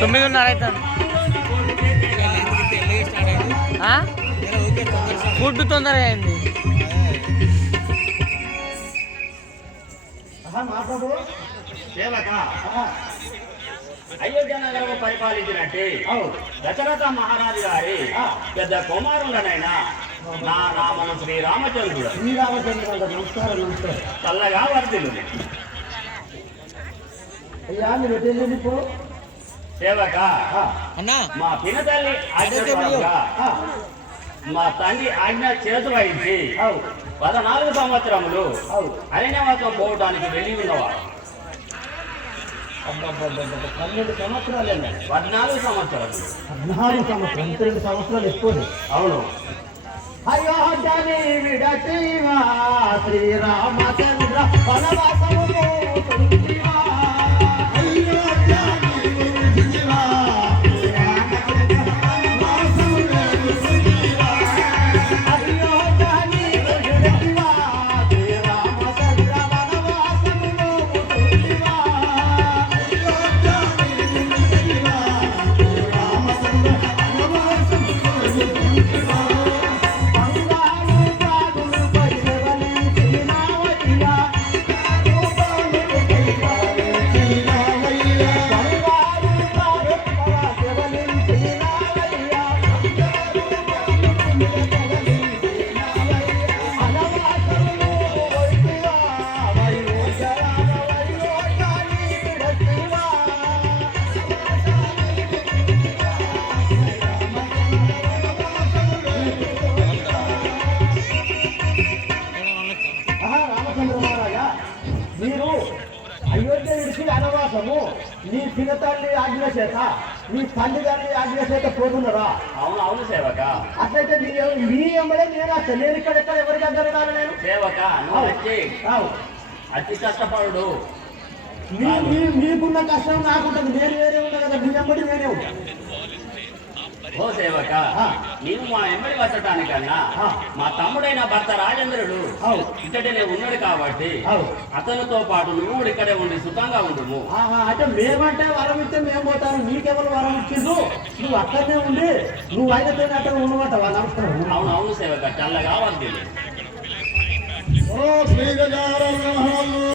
9:30 అవుతుంది. ఫుడ్ తొందరగా అయింది. అయోధ్య నగరం పరిపాలించినట్టు దశరథ మహారాజు గారి పెద్ద కుమారుడనైనా నా నామను శ్రీరామచంద్రుడు. నమస్కారం. నమస్కారం. చల్లగా వర్ధిల్లు. అయ్యా మీరు ఎటు సేవక మా పినతల్లి ఆజ్ఞ మా తండ్రి ఆజ్ఞ చేతు వహించి 14 సంవత్సరములు అరణ్యవాసం పోవడానికి వెళ్ళి ఉన్నవాడు. 12 సంవత్సరాలు. 14 సంవత్సరాలు. 14 సంవత్సరాలు. 2 సంవత్సరాలు ఎక్కువ. అవును. అయోధ్యని విడచివా శ్రీరామచంద్ర వనవాసము పోతుంటివా. మీరు అయోధ్య విడిచి అనవాసము నీ పినతల్లి ఆజ్ఞ చేత నీ తల్లిదండ్రి ఆజ్ఞ చేత పోతున్నారా? అవును. అవును సేవక. అట్లయితే మీ అమ్మడే నేను వస్తాను. నేను ఇక్కడెక్కడ ఎవరి దగ్గర కాదు. నేను సేవక అతి కష్టపడు. మీకున్న కష్టం నాకుంటుంది. నేను వేరే ఉన్నా కదా. మీ అమ్మడి నేనే ఉంటాను. ఓ సేవక, నీవు మా ఎంబడి వచ్చటానికన్నా మా తమ్ముడైన భర్త రాజేంద్రుడు ఇక్కడనే ఉన్నాడు కాబట్టి అతనితో పాటు నువ్వు ఇక్కడే ఉండి సుఖంగా ఉండుము. అంటే మేమంటే వరం ఇస్తే మేము పోతాను. నీకెవరు వరం ఇచ్చిండు? నువ్వు అక్కడనే ఉండి నువ్వు ఆయనతో అక్కడ ఉండమంట. నమస్కారం. అవును. అవును సేవక. చల్లగా వర్ధిల్లు. ఓ శ్రీ